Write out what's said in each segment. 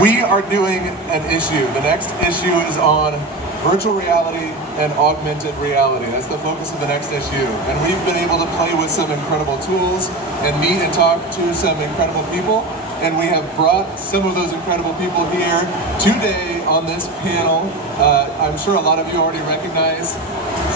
We are doing an issue. The next issue is on virtual reality and augmented reality. That's the focus of the next issue. And we've been able to play with some incredible tools and meet and talk to some incredible people. And we have brought some of those incredible people here today on this panel. I'm sure a lot of you already recognize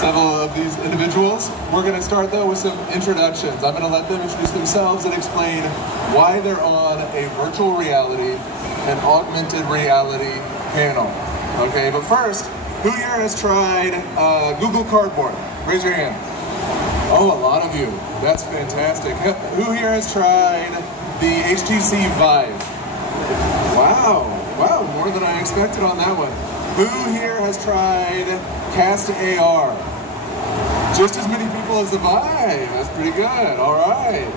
several of these individuals. We're going to start though with some introductions. I'm going to let them introduce themselves and explain why they're on a virtual reality and augmented reality panel. Okay, but first, who here has tried Google Cardboard? Raise your hand. Oh, a lot of you. That's fantastic. Who here has tried the HTC Vive? Wow, more than I expected on that one. Who here has tried CastAR? Just as many people as the Vive. That's pretty good. All right.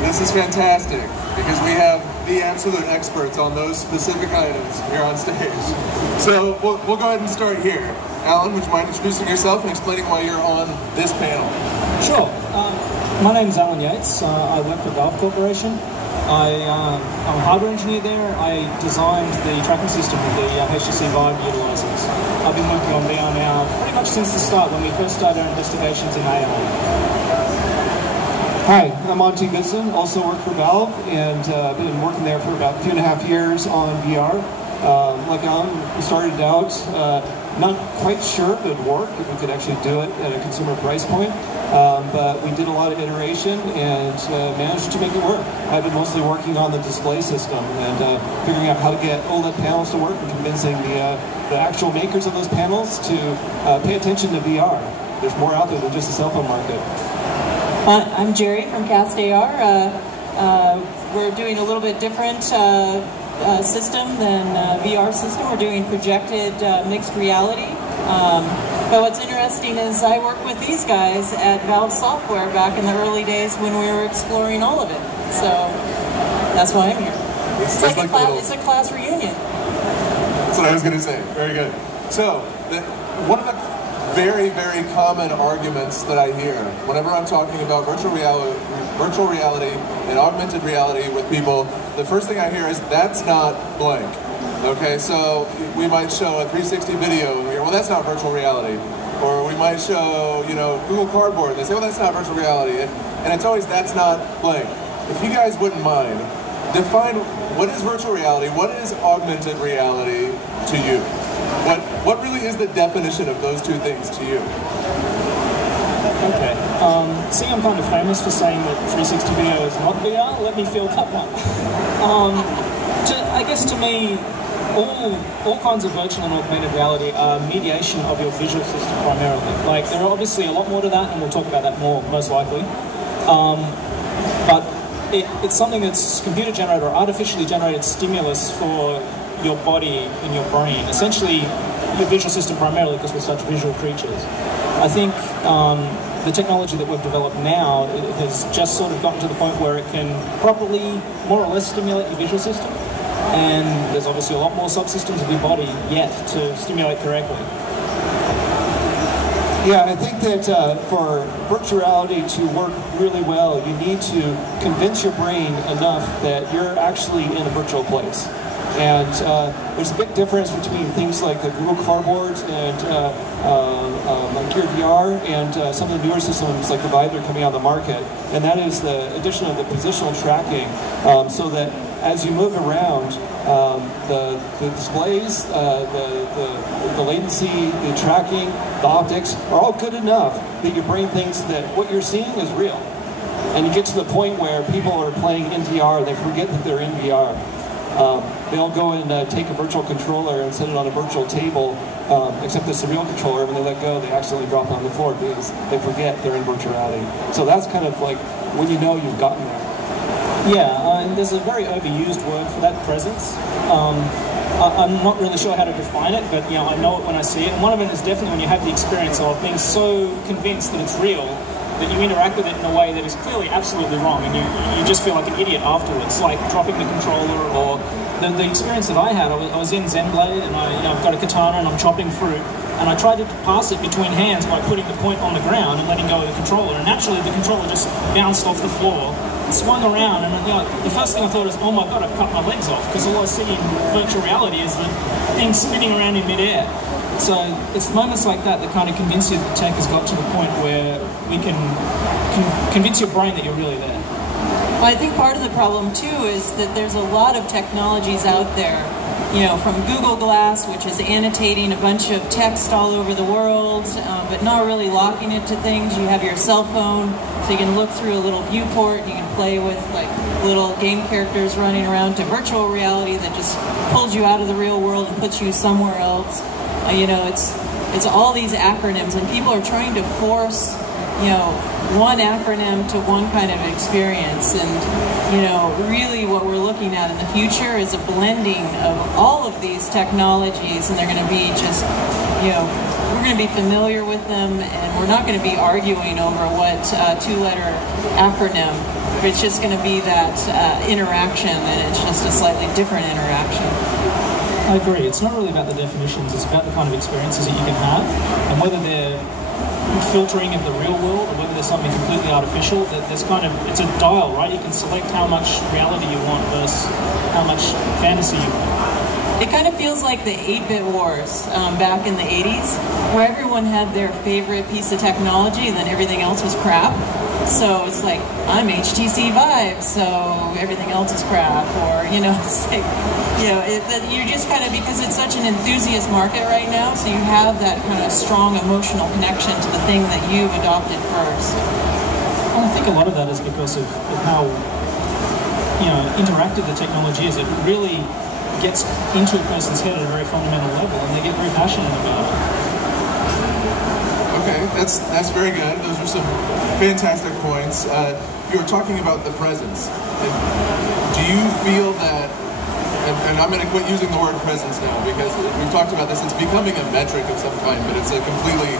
This is fantastic because we have the absolute experts on those specific items here on stage. So we'll go ahead and start here. Alan, would you mind introducing yourself and explaining why you're on this panel? Sure. My name is Alan Yates. I work for Kraft Corporation. I'm a hardware engineer there. I designed the tracking system that the HTC Vive utilises. I've been working on VR now pretty much since the start when we first started our investigations in AI. Hi, I'm Monty, Goodson, also work for Valve, and been working there for about 2.5 years on VR. Like Alan, we started out not quite sure if it would work, if we could actually do it at a consumer price point, but we did a lot of iteration and managed to make it work. I've been mostly working on the display system and figuring out how to get OLED panels to work and convincing the actual makers of those panels to pay attention to VR. There's more out there than just the cell phone market. I'm Jeri from CastAR. We're doing a little bit different system than VR system. We're doing projected mixed reality. But what's interesting is I worked with these guys at Valve Software back in the early days when we were exploring all of it. So that's why I'm here. It's like it's a class reunion. That's what I was going to say. Very good. So one of the very, very common arguments that I hear whenever I'm talking about virtual reality and augmented reality with people, the first thing I hear is, that's not blank. Okay, so we might show a 360 video and we hear, well, that's not virtual reality. Or we might show, Google Cardboard and they say, well, that's not virtual reality. And it's always, that's not blank. If you guys wouldn't mind, define what is virtual reality, what is augmented reality to you? What really is the definition of those two things to you? Okay. Seeing I'm kind of famous for saying that 360 video is not VR, let me field that one. I guess to me, all kinds of virtual and augmented reality are mediation of your visual system primarily. Like, there are obviously a lot more to that, and we'll talk about that more, most likely. But it's something that's computer generated or artificially generated stimulus for your body and your brain. Essentially, your visual system primarily, because we're such visual creatures. I think the technology that we've developed now has just sort of gotten to the point where it can properly, more or less, stimulate your visual system. And there's obviously a lot more subsystems of your body yet to stimulate correctly. Yeah, I think that for virtual reality to work really well, you need to convince your brain enough that you're actually in a virtual place. And there's a big difference between things like the Google Cardboard and like Gear VR and some of the newer systems like the Vive that are coming out on the market. And that is the addition of the positional tracking, so that as you move around, the displays, the latency, the tracking, the optics are all good enough that your brain thinks that what you're seeing is real. And you get to the point where people are playing in VR and they forget that they're in VR. They'll go and take a virtual controller and set it on a virtual table, except it's a real controller. When they let go, they accidentally drop it on the floor because they forget they're in virtual reality. So that's kind of like when you know you've gotten there. Yeah, and there's a very overused word for that, presence. I'm not really sure how to define it, but I know it when I see it. And one of them is definitely when you have the experience of being so convinced that it's real that you interact with it in a way that is clearly absolutely wrong, and you just feel like an idiot afterwards, like dropping the controller. Or the experience that I had, I was in Zenblade, and I've got a katana and I'm chopping fruit, and I tried to pass it between hands by putting the point on the ground and letting go of the controller, and naturally the controller just bounced off the floor swung around, and the first thing I thought is, oh my god, I've cut my legs off, because all I see in virtual reality is the thing spinning around in midair. So it's moments like that that kind of convince you that tech has got to the point where we can convince your brain that you're really there. Well, I think part of the problem too is that there's a lot of technologies out there, from Google Glass, which is annotating a bunch of text all over the world, but not really locking it to things. You have your cell phone, so you can look through a little viewport, and you can play with like little game characters running around, to virtual reality that just pulls you out of the real world and puts you somewhere else. It's all these acronyms, and people are trying to force, one acronym to one kind of experience. And, really what we're looking at in the future is a blending of all of these technologies, and they're going to be just, we're going to be familiar with them, and we're not going to be arguing over what two-letter acronym. It's just going to be that interaction, and it's just a slightly different interaction. I agree. It's not really about the definitions. It's about the kind of experiences that you can have, and whether they're filtering of the real world or whether there's something completely artificial. That there's it's a dial, right? You can select how much reality you want versus how much fantasy you want. It kind of feels like the 8-bit wars back in the 80s, where everyone had their favorite piece of technology and then everything else was crap. So it's like, I'm HTC Vive, so everything else is crap. Or, it's like, you're just kind of, because it's such an enthusiast market right now, so you have that kind of strong emotional connection to the thing that you've adopted first. Well, I think a lot of that is because of how, interactive the technology is. It really gets into a person's head at a very fundamental level, and they get very passionate about it. Okay, that's very good. Those are some fantastic points. You were talking about the presence. Do you feel that, and I'm going to quit using the word presence now, because we've talked about this, it's becoming a metric of some kind, but it's a completely,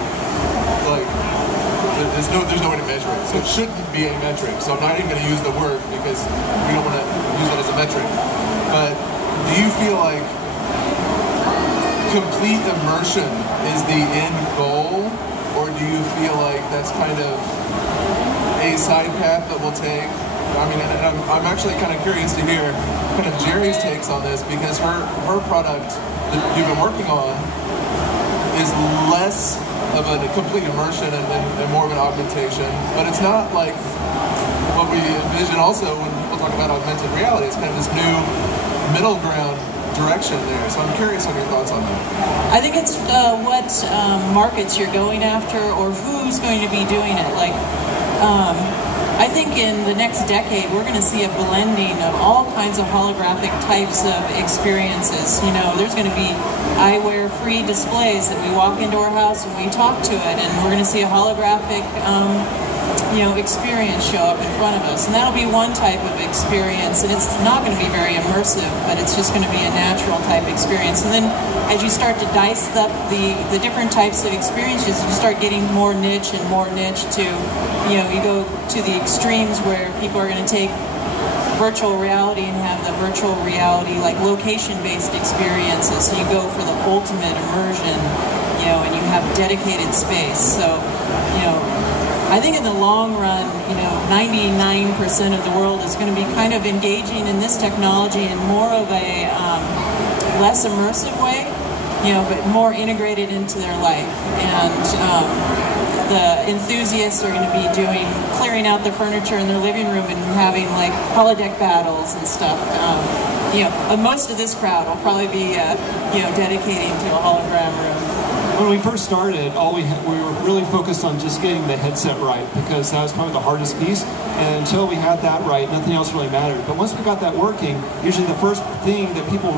there's no way to measure it. So it shouldn't be a metric. So I'm not even going to use the word, because we don't want to use it as a metric. But do you feel like complete immersion is the end goal? Or do you feel like that's kind of a side path that we'll take? I mean, and I'm actually kind of curious to hear kind of Jeri's takes on this, because her product that you've been working on is less of a complete immersion and more of an augmentation. But it's not like what we envision also when people talk about augmented reality. It's kind of this new middle ground direction there. So I'm curious on your thoughts on that. I think it's what markets you're going after, or who's going to be doing it. I think in the next decade we're going to see a blending of all kinds of holographic types of experiences. There's going to be eyewear-free displays that we walk into our house and we talk to it, and we're going to see a holographic experience show up in front of us, and that'll be one type of experience, and it's not going to be very immersive, but it's just going to be a natural type experience. And then as you start to dice up the different types of experiences, you start getting more niche and more niche to, you go to the extremes where people are going to take virtual reality and have the virtual reality like location-based experiences. So you go for the ultimate immersion, and you have dedicated space. So, I think in the long run, 99% of the world is going to be kind of engaging in this technology in more of a less immersive way, but more integrated into their life. And the enthusiasts are going to be clearing out the furniture in their living room and having like holodeck battles and stuff. Most of this crowd will probably be, dedicating to a hologram room. When we first started, we were really focused on just getting the headset right, because that was probably the hardest piece. And until we had that right, nothing else really mattered. But once we got that working, usually the first thing that people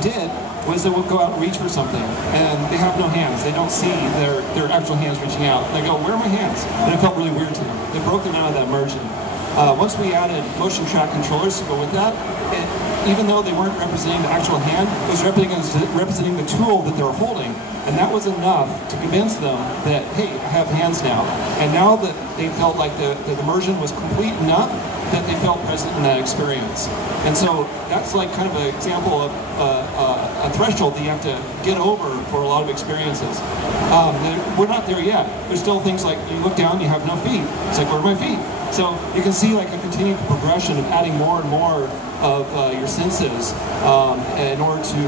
did was they would go out and reach for something, and they have no hands. They don't see their actual hands reaching out. They go, "Where are my hands?" And it felt really weird to them. They broke them out of that immersion. Once we added motion track controllers to go with that, even though they weren't representing the actual hand, it was representing the tool that they were holding. And that was enough to convince them that, hey, I have hands now. And now that they felt like the immersion was complete enough, that they felt present in that experience. And so that's like kind of an example of a threshold that you have to get over for a lot of experiences. We're not there yet. There's still things like you look down, you have no feet. It's like, where are my feet? So you can see like a continued progression of adding more and more of your senses in order to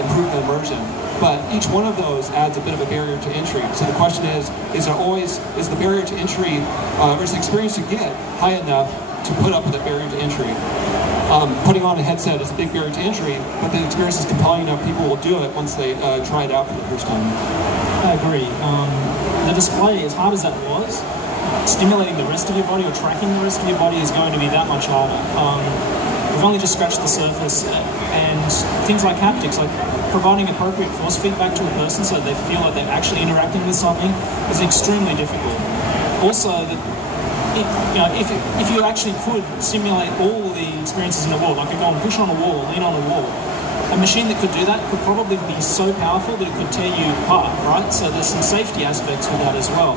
improve the immersion. But each one of those adds a bit of a barrier to entry. So the question is the barrier to entry, or is the experience you get high enough to put up with the barrier to entry? Putting on a headset is a big barrier to entry, but the experience is compelling enough, people will do it once they try it out for the first time. I agree. The display, as hard as that was, stimulating the rest of your body or tracking the rest of your body is going to be that much harder. We've only just scratched the surface, and things like haptics, like providing appropriate force feedback to a person so they feel like they're actually interacting with something, is extremely difficult. Also, if you actually could simulate all the experiences in the world, like go and push on a wall, lean on a wall, a machine that could do that could probably be so powerful that it could tear you apart, right? So there's some safety aspects with that as well.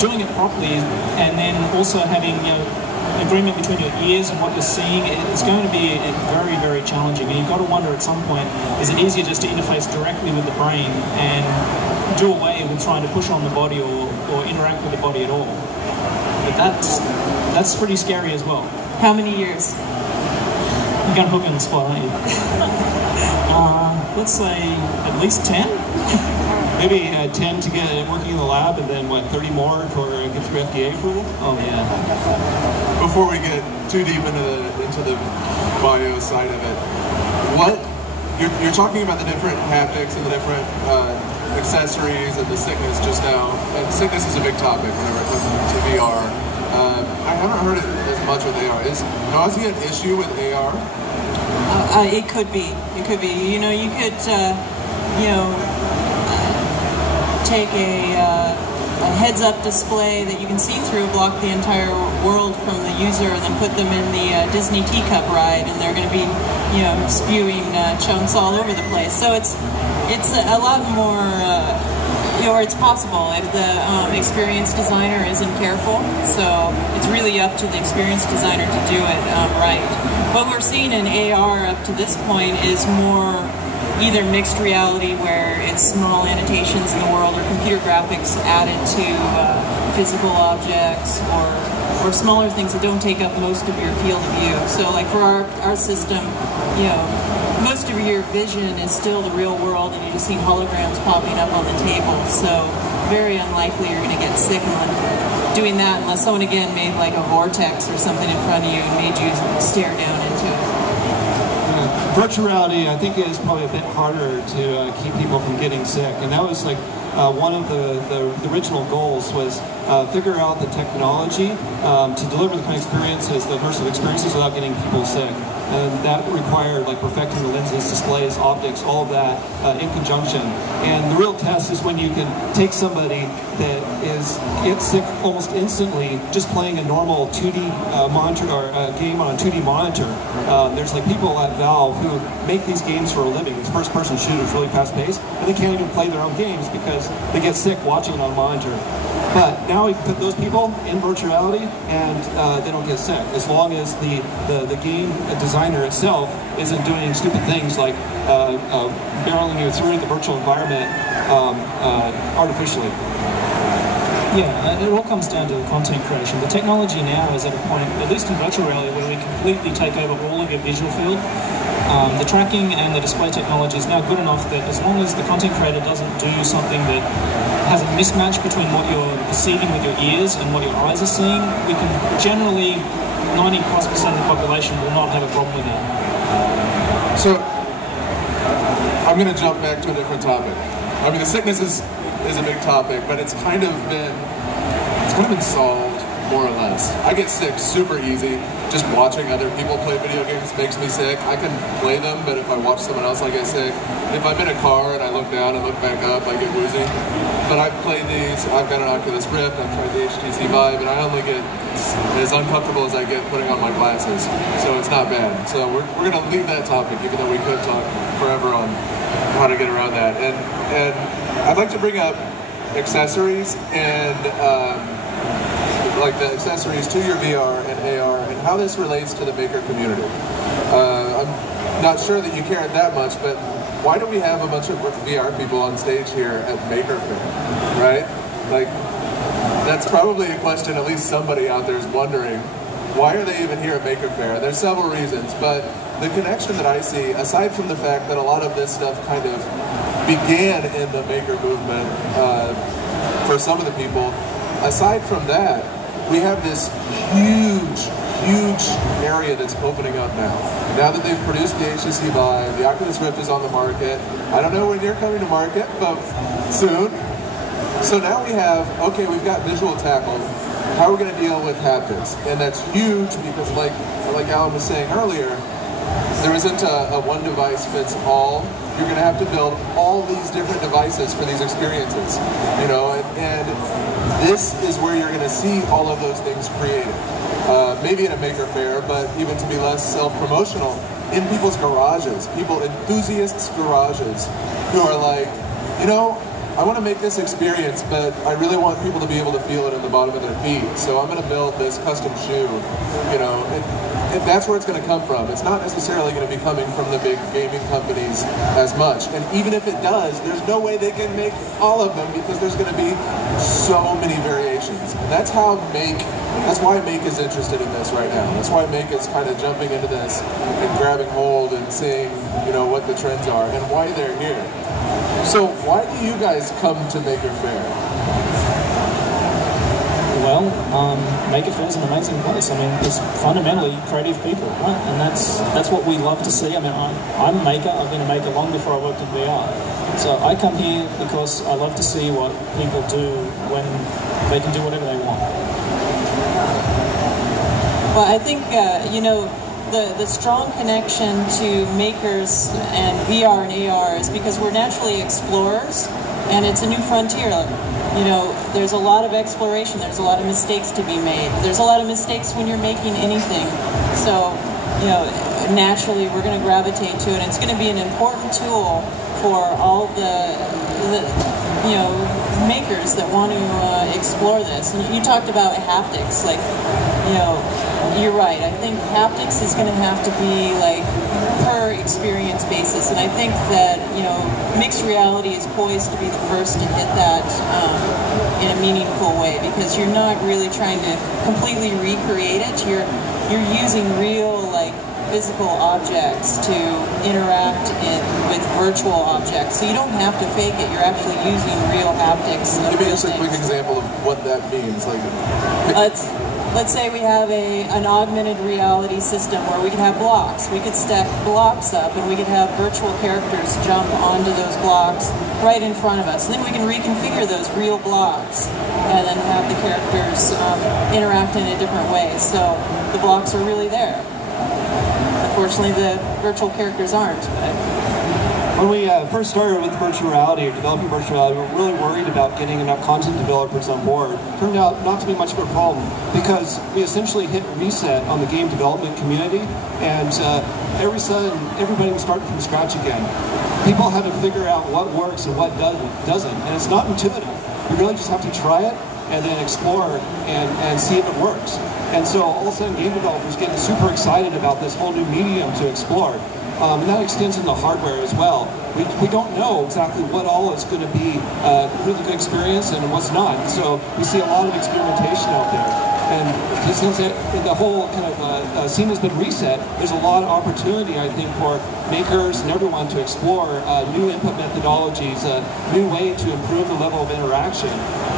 Doing it properly, and then also having agreement between your ears and what you're seeing, it's going to be very, very challenging. And you've got to wonder at some point, is it easier just to interface directly with the brain and do away with trying to push on the body or interact with the body at all? But that's pretty scary as well. How many years? You're going to put me on the spot, aren't you? Let's say at least 10? Maybe 10 to get it working in the lab, and then what, 30 more for get through FDA approval? Oh yeah. Before we get too deep into the bio side of it, what you're talking about the different haptics and the different accessories and the sickness just now. And sickness is a big topic whenever it comes to VR. I haven't heard it as much with AR. Is nausea an issue with AR? It could be. It could be. You know, you could, take a heads-up display that you can see through, block the entire world from the user, and then put them in the Disney teacup ride, and they're going to be, spewing chunks all over the place. So it's a lot more, or it's possible if the experience designer isn't careful. So it's really up to the experience designer to do it right. What we're seeing in AR up to this point is more either mixed reality, where it's small annotations in the world, or computer graphics added to physical objects, or smaller things that don't take up most of your field of view. So like for our system, most of your vision is still the real world, and you just see holograms popping up on the table. So very unlikely you're going to get sick on doing that, unless someone again made like a vortex or something in front of you and made you stare down into it. Virtual reality, I think, is probably a bit harder to keep people from getting sick, and that was like one of the original goals was figure out the technology to deliver the kind of experiences, the immersive experiences, without getting people sick. And that required like perfecting the lenses, displays, optics, all of that in conjunction. And the real test is when you can take somebody that gets sick almost instantly just playing a normal 2D monitor or a game on a 2D monitor. There's like people at Valve who make these games for a living. These first-person shooters, really fast-paced, and they can't even play their own games because they get sick watching it on a monitor. But now we can put those people in virtual reality, and they don't get sick, as long as the game designer itself isn't doing stupid things like barreling you through the virtual environment artificially. Yeah, it all comes down to the content creation. The technology now is at a point, at least in virtual reality, where we completely take over all of your visual field. The tracking and the display technology is now good enough that as long as the content creator doesn't do something that has a mismatch between what you're perceiving with your ears and what your eyes are seeing, we can generally, 90+% of the population will not have a problem with that. So, I'm going to jump back to a different topic. I mean, the sickness is a big topic, but it's kind of been solved more or less. I get sick super easy. Just watching other people play video games makes me sick. I can play them, but if I watch someone else, I get sick. If I'm in a car and I look down and look back up, I get woozy. But I've played these. I've got an Oculus Rift. I've tried the HTC Vive, and I only get as uncomfortable as I get putting on my glasses. So it's not bad. So we're going to leave that topic, even though we could talk forever on how to get around that. And I'd like to bring up accessories and like the accessories to your VR and AR, and how this relates to the maker community. I'm not sure that you care that much, but why do we have a bunch of VR people on stage here at Maker Faire, right? Like, That's probably a question at least somebody out there is wondering. Why are they even here at Maker Faire? There's several reasons, but the connection that I see, aside from the fact that a lot of this stuff kind of began in the maker movement for some of the people, aside from that, we have this huge area that's opening up now. Now that they've produced the HTC Vive, the Oculus Rift is on the market. I don't know when you're coming to market, but soon. So now we have, okay, we've got visual tackle. How are we going to deal with haptics? And that's huge because like Alan was saying earlier, there isn't a one device fits all. You're going to have to build all these different devices for these experiences, you know, and this is where you're going to see all of those things created. Maybe in a Maker Faire, but even to be less self-promotional, in people's garages, enthusiasts' garages, who are like, you know, I want to make this experience, but I really want people to be able to feel it in the bottom of their feet. So I'm going to build this custom shoe, you know, and that's where it's going to come from. It's not necessarily going to be coming from the big gaming companies as much. And even if it does, there's no way they can make all of them because there's going to be so many variations. And that's why Make is interested in this right now. That's why Make is kind of jumping into this and grabbing hold and seeing, you know, what the trends are and why they're here. So why do you guys come to Maker Faire? Well, Maker Faire is an amazing place. I mean, it's fundamentally creative people, right? And that's what we love to see. I mean, I'm a maker. I've been a maker long before I worked in VR. So I come here because I love to see what people do when they can do whatever they want. Well, I think, you know, the strong connection to makers and VR and AR is because we're naturally explorers, and it's a new frontier. You know, there's a lot of exploration, there's a lot of mistakes to be made. There's a lot of mistakes when you're making anything. So, you know, naturally we're going to gravitate to it, and it's going to be an important tool for all the you know, makers that want to explore this. And you talked about haptics, like, you know, you're right. I think haptics is going to have to be like per experience basis, and I think that, you know, mixed reality is poised to be the first to hit that in a meaningful way, because you're not really trying to completely recreate it. You're using real, like, physical objects to interact with virtual objects, so you don't have to fake it. You're actually using real haptics. Give me just a quick example of what that means. Like, let's say we have an augmented reality system where we can have blocks. We could stack blocks up, and we could have virtual characters jump onto those blocks right in front of us. And then we can reconfigure those real blocks and then have the characters interact in a different way. So the blocks are really there. Unfortunately, the virtual characters aren't. When we first started with virtual reality, or developing virtual reality, we were really worried about getting enough content developers on board. Turned out not to be much of a problem, because we essentially hit reset on the game development community, and every sudden everybody was starting from scratch again. People had to figure out what works and what doesn't, and it's not intuitive. You really just have to try it and then explore and see if it works. And so all of a sudden game developers getting super excited about this whole new medium to explore. And that extends into hardware as well. We don't know exactly what all is going to be a really good experience and what's not. So we see a lot of experimentation out there. And since the whole kind of scene has been reset, there's a lot of opportunity, I think, for makers and everyone to explore new input methodologies, a new way to improve the level of interaction.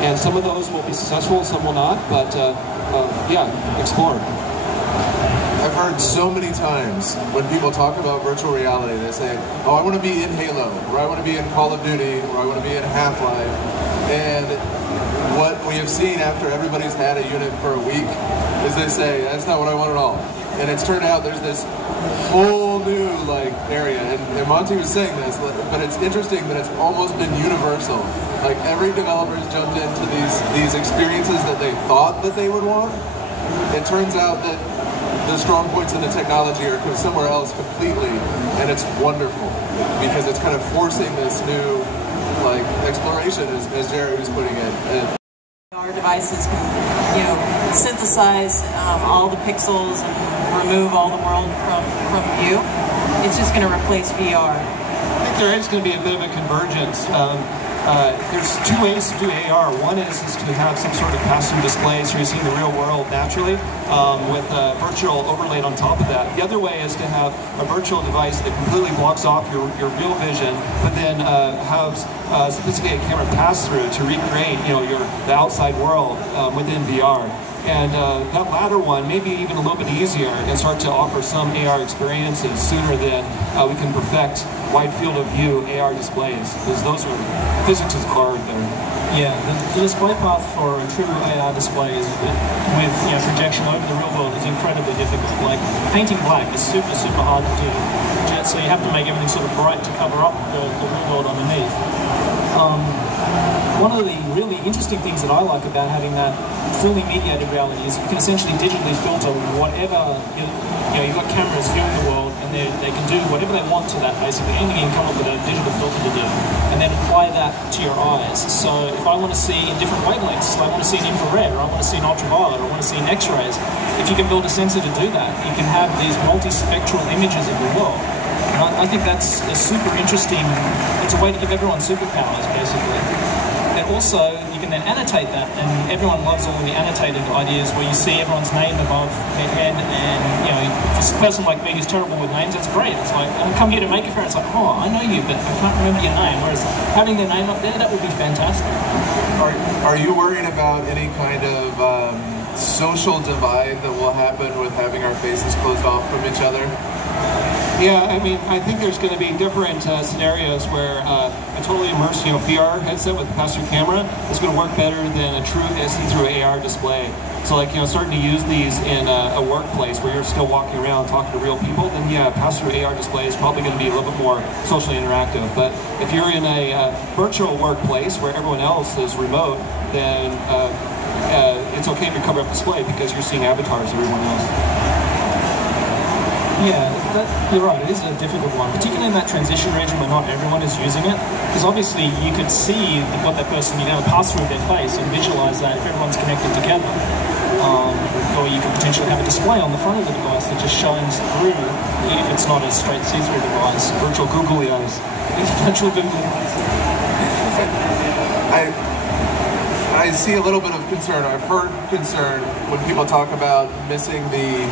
And some of those will be successful, some will not, but yeah, explore. I've heard so many times when people talk about virtual reality, they say, oh, I want to be in Halo, or I want to be in Call of Duty, or I want to be in Half-Life. And what we have seen after everybody's had a unit for a week is they say, that's not what I want at all. And it's turned out there's this whole new like area, and Monty was saying this, but it's interesting that it's almost been universal. Like every developer has jumped into these experiences that they thought that they would want. It turns out that the strong points in the technology are somewhere else completely, and it's wonderful because it's kind of forcing this new like exploration, as Jeri was putting it. And our devices can, you know, synthesize all the pixels and remove all the world from view. It's just going to replace VR. I think there is going to be a bit of a convergence. there's two ways to do AR. One is to have some sort of pass-through display, so you're seeing the real world naturally with a virtual overlaid on top of that. The other way is to have a virtual device that completely blocks off your real vision, but then has sophisticated camera pass-through to recreate, the outside world within VR. And that latter one may be even a little bit easier and start to offer some AR experiences sooner than we can perfect wide field of view AR displays, because physics is hard there. Yeah, the display path for a true AR display is with projection over the real world is incredibly difficult. Like painting black is super hard to do, so you have to make everything sort of bright to cover up the real world underneath. One of the really interesting things that I like about having that fully mediated reality is you can essentially digitally filter whatever, you've got cameras viewing the world, and they can do whatever they want to that, basically. Anything you can come up with a digital filter to do, and then apply that to your eyes. So if I want to see in different wavelengths, I want to see an infrared, or I want to see an ultraviolet, or I want to see an X-rays, if you can build a sensor to do that, you can have these multi-spectral images of the world. And I think that's a super interesting, it's a way to give everyone superpowers, basically. And also, you can then annotate that, and everyone loves all of the annotated ideas where you see everyone's name above their head, and, for a person like me who's terrible with names, that's great. It's like, I come here to Maker Faire, it's like, oh, I know you, but I can't remember your name. Whereas having their name up there, that would be fantastic. Are you worried about any kind of social divide that will happen with having our faces closed off from each other? Yeah, I mean, I think there's going to be different scenarios where a totally immersed, VR headset with a pass-through camera is going to work better than a true see-through AR display. So, like, starting to use these in a workplace where you're still walking around talking to real people, then yeah, pass-through AR display is probably going to be a little bit more socially interactive. But if you're in a virtual workplace where everyone else is remote, then it's okay to cover up display because you're seeing avatars of everyone else. Yeah, you're right, it is a difficult one, particularly in that transition region where not everyone is using it, because obviously you could see what that person, pass through their face and visualize that if everyone's connected together. Or you could potentially have a display on the front of the device that just shines through, if it's not a straight see-through device. Virtual googly eyes. Virtual googly eyes. I see a little bit of concern. I've heard concern when people talk about missing the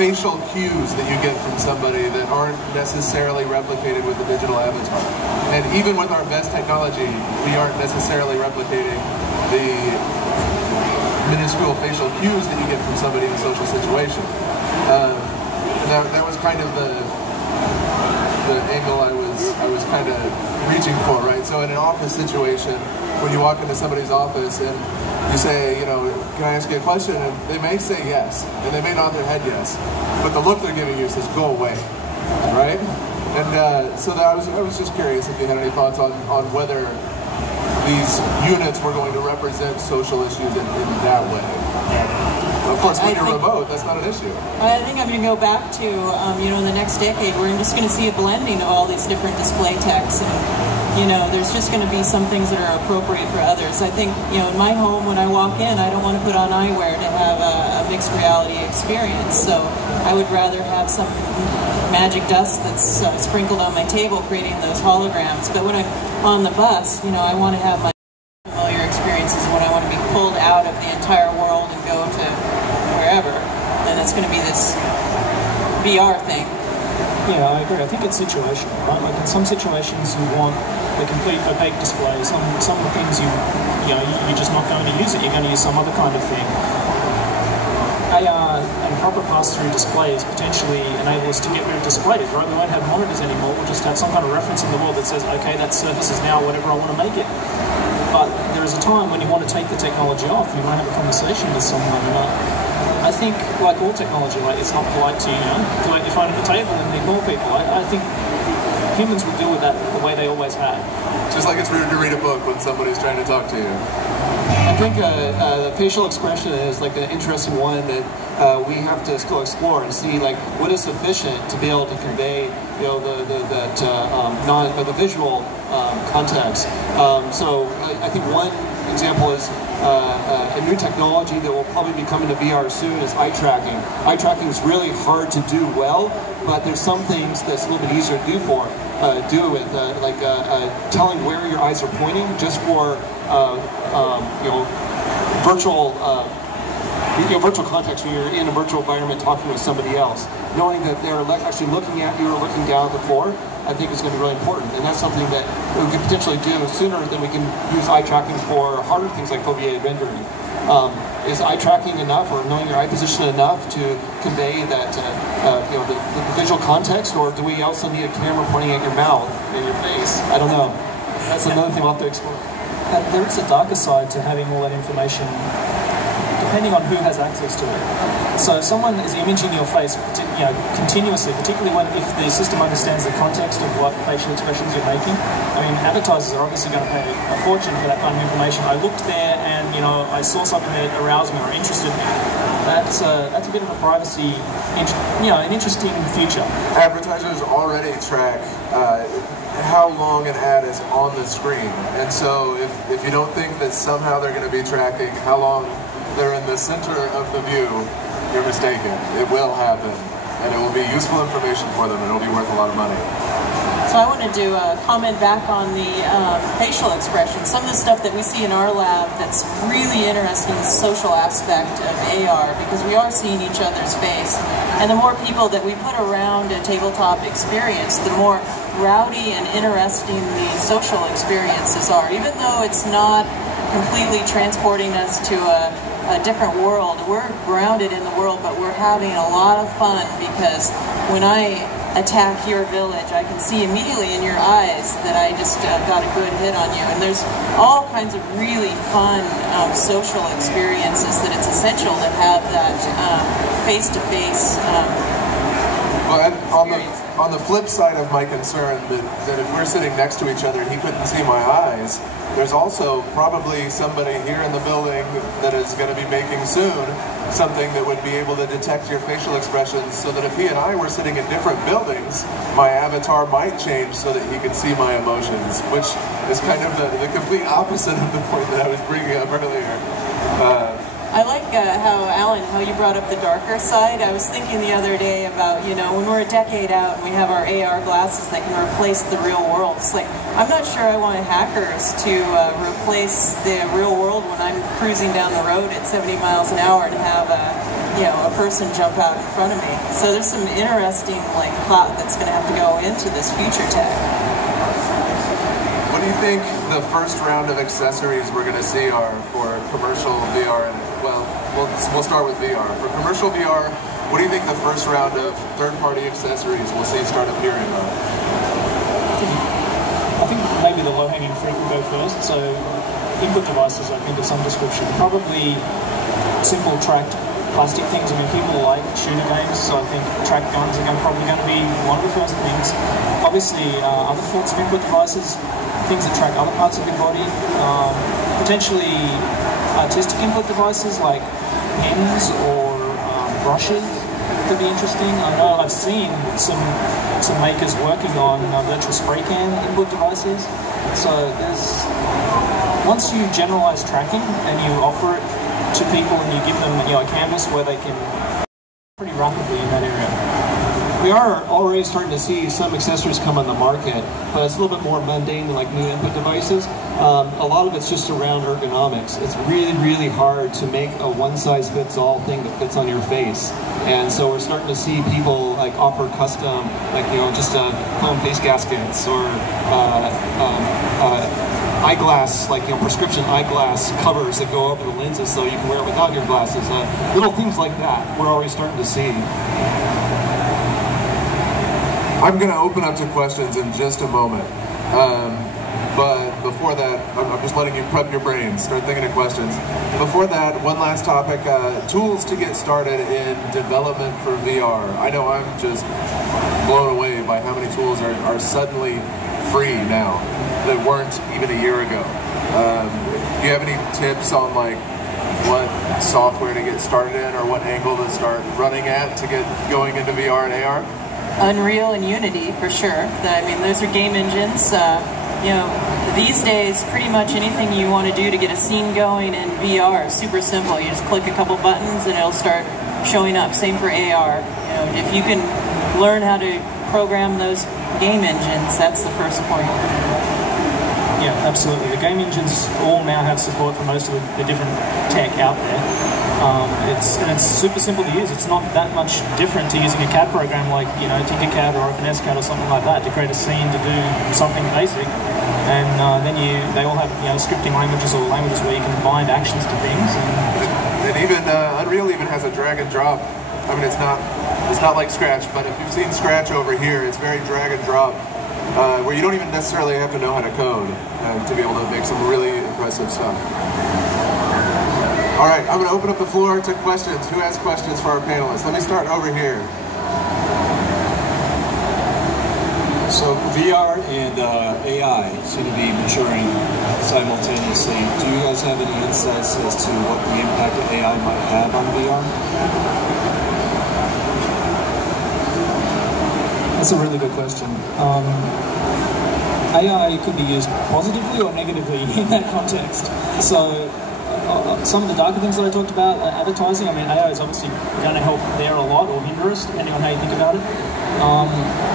facial cues that you get from somebody that aren't necessarily replicated with the digital avatar. And even with our best technology, we aren't necessarily replicating the minuscule facial cues that you get from somebody in a social situation. That was kind of the angle I was kind of reaching for, right? So in an office situation, when you walk into somebody's office and you say, can I ask you a question? And they may say yes, and they may nod their head yes, but the look they're giving you says, go away, right? And so I was just curious if you had any thoughts on whether these units were going to represent social issues in that way. Of course, when you're remote, that's not an issue. I think I'm going to go back to, in the next decade, we're just going to see a blending of all these different display techs. And, there's just going to be some things that are appropriate for others. I think, in my home, when I walk in, I don't want to put on eyewear to have a mixed reality experience. So I would rather have some magic dust that's sprinkled on my table, creating those holograms. But when I'm on the bus, I want to have my familiar experiences when I want to be pulled out of the entire world and go to wherever, then it's going to be this VR thing. Yeah, I agree. I think it's situational, right? Like in some situations you want the complete opaque display. Some of the things you're just not going to use it. You're going to use some other kind of thing. AR and proper pass-through displays potentially enable us to get rid of displays, right? We won't have monitors anymore. We'll just have some kind of reference in the world that says, okay, that surface is now whatever I want to make it. But there is a time when you want to take the technology off. You want to have a conversation with someone. I think, like all technology, it's not polite to collect your phone at the table and ignore people. I think humans will deal with that the way they always have. Just like it's rude to read a book when somebody's trying to talk to you. I think the facial expression is like an interesting one that we have to still explore and see what is sufficient to be able to convey the visual context. So I think one example is a new technology that will probably be coming to VR soon is eye tracking. Eye tracking is really hard to do well, but there's some things that's a little bit easier to do with, like telling where your eyes are pointing, just for virtual context when you're in a virtual environment talking with somebody else. Knowing that they're actually looking at you or looking down at the floor, I think is going to be really important. And that's something that we could potentially do sooner than we can use eye tracking for harder things like foveated rendering. Is eye tracking enough, or knowing your eye position enough to convey that the visual context, or do we also need a camera pointing at your mouth and your face? I don't know. That's another thing we'll have to explore. There is a darker side to having all that information, depending on who has access to it. So if someone is imaging your face, continuously, particularly if the system understands the context of what facial expressions you're making. I mean, advertisers are obviously going to pay a fortune for that kind of information. I looked there and I saw something that aroused me or interested me. That's a bit of a privacy, an interesting feature. Advertisers already track how long an ad is on the screen, and so if you don't think that somehow they're going to be tracking how long they're in the center of the view, you're mistaken. It will happen, and it will be useful information for them, and it'll be worth a lot of money. So I wanted to comment back on the facial expressions. Some of the stuff that we see in our lab that's really interesting is the social aspect of AR, because we are seeing each other's face. And the more people that we put around a tabletop experience, the more rowdy and interesting the social experiences are. Even though it's not completely transporting us to a different world, we're grounded in the world, but we're having a lot of fun, because when I attack your village, I can see immediately in your eyes that I just got a good hit on you. And there's all kinds of really fun social experiences that it's essential to have that face-to-face on the flip side of my concern that if we're sitting next to each other and he couldn't see my eyes, there's also probably somebody here in the building that is going to be making soon something that would be able to detect your facial expressions, so that if he and I were sitting in different buildings, my avatar might change so that he could see my emotions, which is kind of the complete opposite of the point that I was bringing up earlier. I like how you brought up the darker side. I was thinking the other day about, when we're a decade out and we have our AR glasses that can replace the real world. It's like, I'm not sure I want hackers to replace the real world when I'm cruising down the road at 70 miles an hour and have a person jump out in front of me. So there's some interesting thought that's going to have to go into this future tech. What do you think the first round of accessories we're going to see are for commercial VR? We'll start with VR. For commercial VR, what do you think the first round of third-party accessories we'll see start appearing on? I think maybe the low-hanging fruit will go first. So input devices, I think, of some description. Probably simple tracked plastic things. I mean, people like shooter games, so I think tracked guns are probably going to be one of the first things. Obviously, other sorts of input devices, things that track other parts of your body. Potentially artistic input devices like pens or brushes could be interesting. I know I've seen some makers working on virtual spray can input devices. So once you generalize tracking and you offer it to people and you give them a canvas where they can pretty rapidly in that area. We are already starting to see some accessories come on the market, but it's a little bit more mundane than new input devices. A lot of it's just around ergonomics. It's really, really hard to make a one-size-fits-all thing that fits on your face. And so we're starting to see people offer custom, just foam face gaskets or eyeglass, prescription eyeglass covers that go over the lenses so you can wear it without your glasses. Little things like that we're already starting to see. I'm going to open up to questions in just a moment, but before that, I'm just letting you prep your brains, start thinking of questions. Before that, one last topic, tools to get started in development for VR. I know I'm just blown away by how many tools are suddenly free now that weren't even a year ago. Do you have any tips on what software to get started in, or what angle to start running at to get going into VR and AR? Unreal and Unity, for sure. I mean, those are game engines. these days, pretty much anything you want to do to get a scene going in VR is super simple. You just click a couple buttons and it'll start showing up. Same for AR. If you can learn how to program those game engines, that's the first point. Yeah, absolutely. The game engines all now have support for most of the different tech out there. It's super simple to use. It's not that much different to using a CAD program like Tinkercad or OpenSCAD or something like that to create a scene to do something basic. And then they all have scripting languages or languages where you can bind actions to things. And even Unreal even has a drag and drop. I mean, it's not like Scratch, but if you've seen Scratch over here, it's very drag and drop, where you don't even necessarily have to know how to code to be able to make some really impressive stuff. All right, I'm going to open up the floor to questions. Who has questions for our panelists? Let me start over here. So VR and AI seem to be maturing simultaneously. Do you guys have any insights as to what the impact of AI might have on VR? That's a really good question. AI could be used positively or negatively in that context. So some of the darker things that I talked about, advertising, I mean, AI is obviously going to help there a lot or hinder us, depending on how you think about it.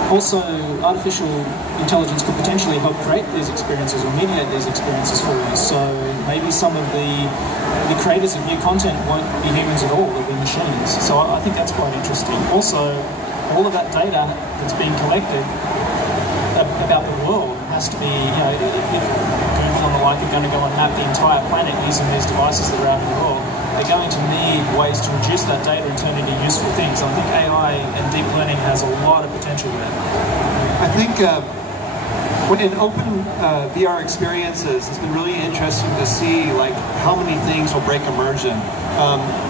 Also, artificial intelligence could potentially help create these experiences or mediate these experiences for you. So maybe some of the creators of new content won't be humans at all, they'll be machines. So I think that's quite interesting. Also, all of that data that's being collected about the world has to be, if Google and the like are going to go and map the entire planet using these devices that are out in the world, they're going to need ways to reduce that data and turn it into useful things. I think AI and deep learning has a lot of potential there. I think in open VR experiences, it's been really interesting to see how many things will break immersion.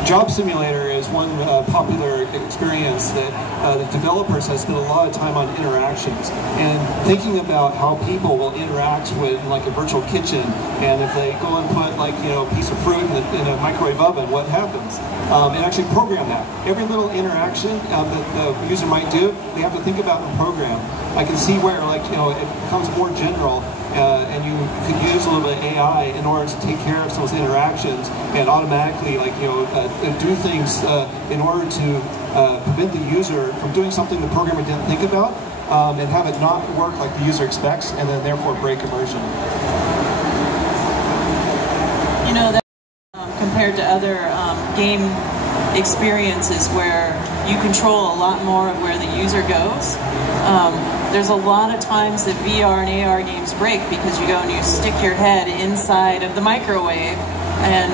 Job Simulator is one popular experience that the developers have spent a lot of time on interactions and thinking about how people will interact with a virtual kitchen, and if they go and put a piece of fruit in a microwave oven, what happens? And actually program that. Every little interaction that the user might do, they have to think about and program. I can see where it becomes more general, and you could use a little bit of AI in order to take care of some of those interactions and automatically do things in order to prevent the user from doing something the programmer didn't think about, and have it not work like the user expects, and then therefore break immersion. That compared to other game experiences where you control a lot more of where the user goes. There's a lot of times that VR and AR games break because you go and you stick your head inside of the microwave, and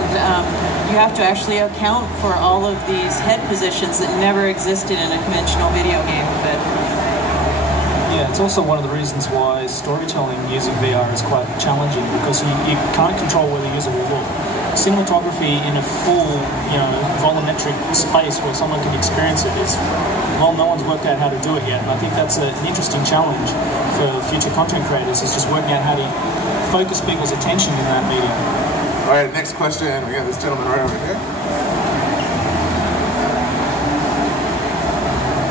you have to actually account for all of these head positions that never existed in a conventional video game. But yeah, it's also one of the reasons why storytelling using VR is quite challenging, because you can't control where the user will look. Cinematography in a full, volumetric space where someone can experience it is, well, no one's worked out how to do it yet. And I think that's an interesting challenge for future content creators, is just working out how to focus people's attention in that medium. All right, next question. We got this gentleman right over here.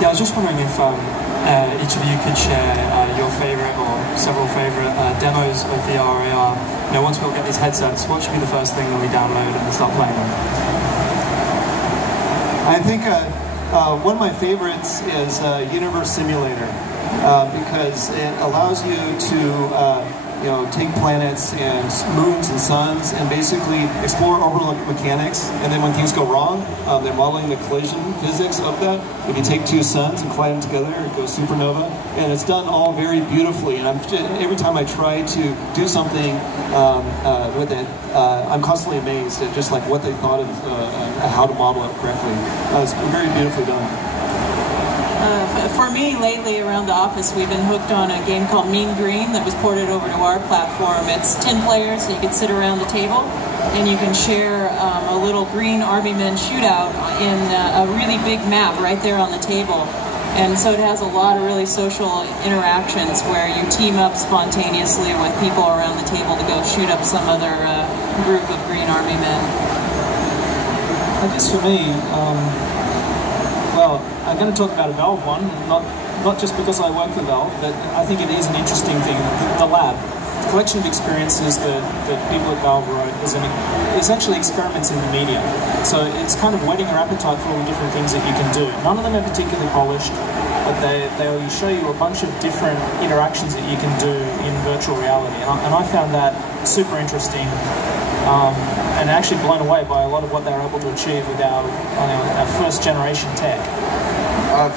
Yeah, I was just wondering if each of you could share your favorite or several favorite demos of VR or AR. Once we all get these headsets, what should be the first thing that we download and start playing with? I think one of my favorites is Universe Simulator, because it allows you to take planets and moons and suns and basically explore orbital mechanics, and then when things go wrong, they're modeling the collision physics of that. If you take two suns and collide them together, it goes supernova, and it's done all very beautifully, and every time I try to do something with it, I'm constantly amazed at just what they thought of how to model it correctly. It's very beautifully done. For me, lately around the office, we've been hooked on a game called Mean Green that was ported over to our platform. It's 10 players, so you can sit around the table, and you can share a little green army men shootout in a really big map right there on the table. And so it has a lot of really social interactions where you team up spontaneously with people around the table to go shoot up some other group of green army men. I guess for me, well, I'm going to talk about a Valve one, not just because I work for Valve, but I think it is an interesting thing. The lab. It's collection of experiences that people at Valve wrote is actually experiments in the media. So it's kind of whetting your appetite for all the different things that you can do. None of them are particularly polished, but they'll show you a bunch of different interactions that you can do in virtual reality. And I found that super interesting, and actually blown away by a lot of what they were able to achieve with our first generation tech.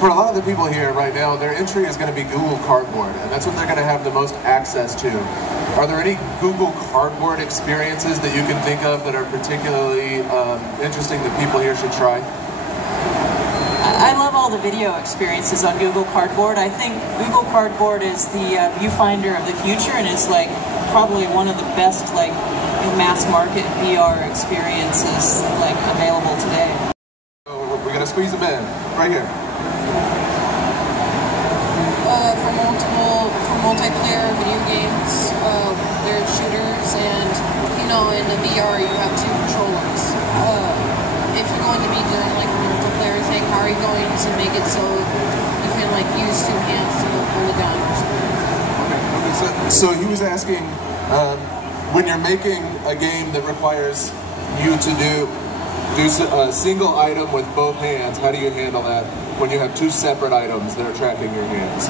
For a lot of the people here right now, their entry is going to be Google Cardboard, and that's what they're going to have the most access to. Are there any Google Cardboard experiences that you can think of that are particularly interesting that people here should try? I love all the video experiences on Google Cardboard. I think Google Cardboard is the viewfinder of the future, and it's like probably one of the best like mass market VR experiences like available today. So we're going to squeeze them in right here. For multiplayer video games, there's shooters, and in the VR you have two controllers. If you're going to be doing like a multiplayer thing, how are you going to make it so you can like use two hands to hold it down or something? Okay, so he was asking, when you're making a game that requires you to do a single item with both hands, how do you handle that when you have two separate items that are tracking your hands?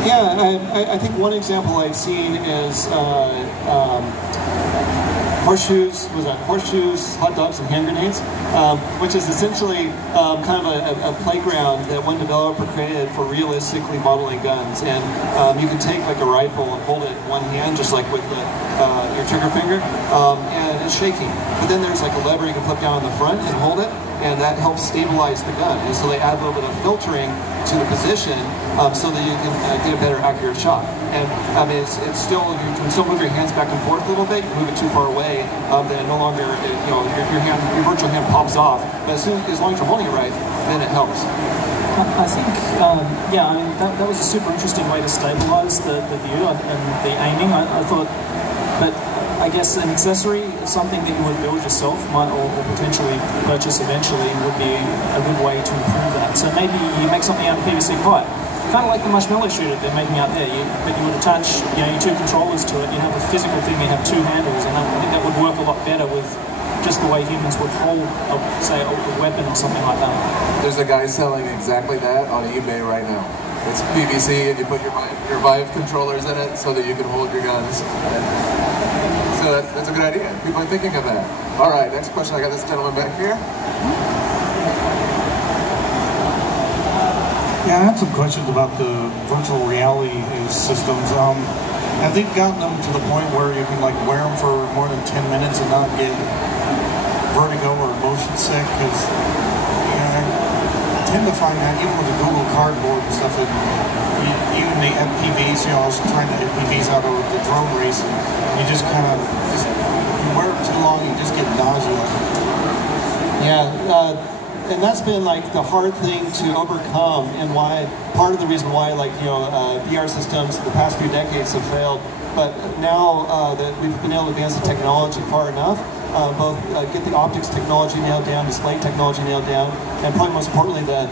Yeah, I think one example I've seen is horseshoes, hot dogs, and hand grenades, which is essentially kind of a playground that one developer created for realistically modeling guns. And you can take like a rifle and hold it in one hand, just like with your trigger finger, and it's shaking. But then there's like a lever you can flip down on the front and hold it, and that helps stabilize the gun. And so they add a little bit of filtering to the position so that you can get a better accurate shot. And I mean, it's still, you can still move your hands back and forth a little bit. You can move it too far away, then no longer, your virtual hand pops off. But as long as you're holding it right, then it helps. I think, yeah, I mean, that was a super interesting way to stabilize the view and the aiming. I thought, but I guess an accessory, something that you would build yourself or potentially purchase eventually, would be a good way to improve that. So maybe you make something out of PVC pipe, kind of like the marshmallow shooter they're making out there. But you would attach, your two controllers to it. You have a physical thing. You have two handles, and I think that would work a lot better with just the way humans would hold, say, a weapon or something like that. There's a guy selling exactly that on eBay right now. It's PVC, and you put your Vive controllers in it so that you can hold your guns. So that's a good idea. People are thinking of that. All right, next question. I got this gentleman back here. Yeah, I had some questions about the virtual reality systems. Have they gotten them to the point where you can like wear them for more than 10 minutes and not get vertigo or motion sick? Because I tend to find that even with the Google Cardboard and stuff, even the FPVs, I was trying the FPVs out over the drone race, and you just kind of, you wear it too long, you just get nausea. Yeah, and that's been like the hard thing to overcome, and why part of the reason why VR systems the past few decades have failed. But now that we've been able to advance the technology far enough, both get the optics technology nailed down, display technology nailed down, and probably most importantly the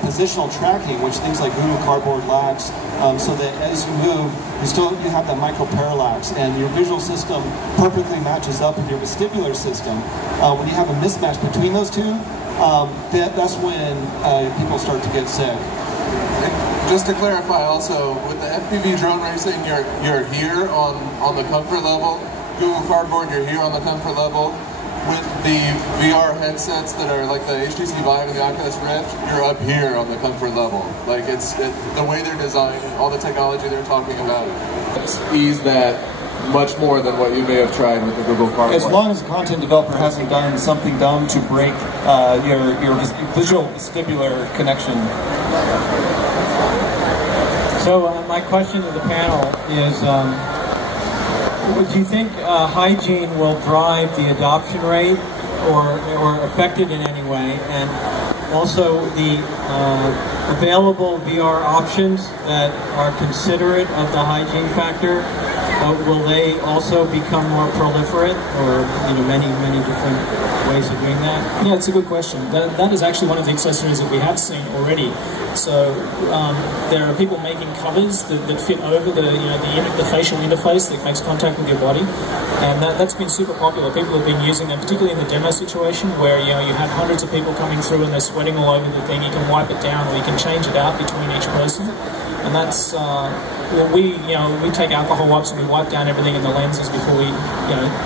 positional tracking, which things like Google Cardboard lacks, so that as you move, you have that micro parallax, and your visual system perfectly matches up with your vestibular system. When you have a mismatch between those two, that's when people start to get sick. Just to clarify also, with the FPV drone racing, you're here on the comfort level. Google Cardboard, you're here on the comfort level. With the VR headsets that are like the HTC Vive and the Oculus Rift, you're up here on the comfort level. Like the way they're designed and all the technology they're talking about, ease that much more than what you may have tried with the Google Cardboard. As long as the content developer hasn't done something dumb to break your visual vestibular connection. So my question to the panel is, do you think hygiene will drive the adoption rate or affect it in any way? And also the available VR options that are considerate of the hygiene factor, will they also become more proliferate, or many different ways of doing that? Yeah, it's a good question. That is actually one of the accessories that we have seen already. So there are people making covers that fit over the facial interface that makes contact with your body, and that's been super popular. People have been using them, particularly in the demo situation where you have hundreds of people coming through and they're sweating all over the thing. You can wipe it down, or you can change it out between each person, and that's we take alcohol wipes and we wipe down everything in the lenses before we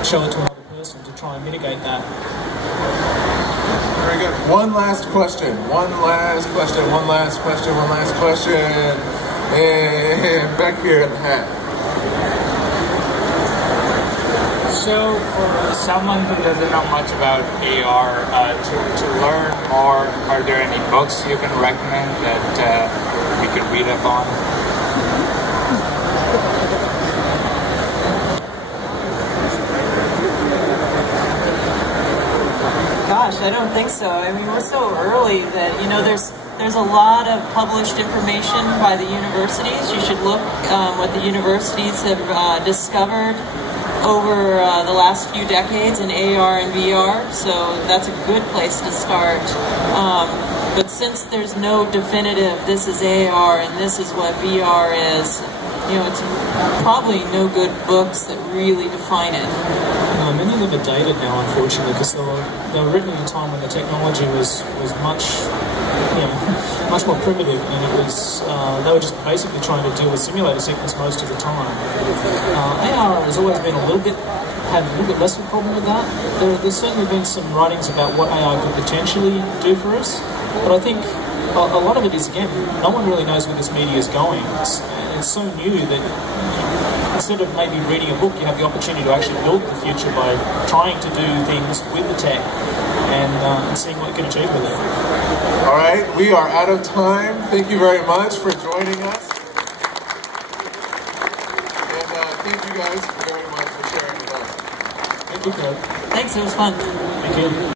show it to another person to try and mitigate that. Very good. One last question. And back here in the hat. So, for someone who doesn't know much about AR, to learn more, are there any books you can recommend that we could read up on? Gosh, I don't think so. I mean, we're so early that, there's a lot of published information by the universities. You should look what the universities have discovered over the last few decades in AR and VR, so that's a good place to start. But since there's no definitive, this is AR and this is what VR is, it's probably no good books that really define it. Many of them are dated now, unfortunately, because they were written in a time when the technology was much more primitive, and it was they were just basically trying to deal with simulator sickness most of the time. AR has always been had a little bit less of a problem with that. There's certainly been some writings about what AR could potentially do for us, but I think a lot of it is, again, no one really knows where this media is going. It's so new that instead of maybe reading a book, you have the opportunity to actually build the future by trying to do things with the tech and seeing what you can achieve with it. All right, we are out of time. Thank you very much for joining us. And thank you guys very much for sharing with us. Thank you, Craig. Thanks, it was fun. Thank you.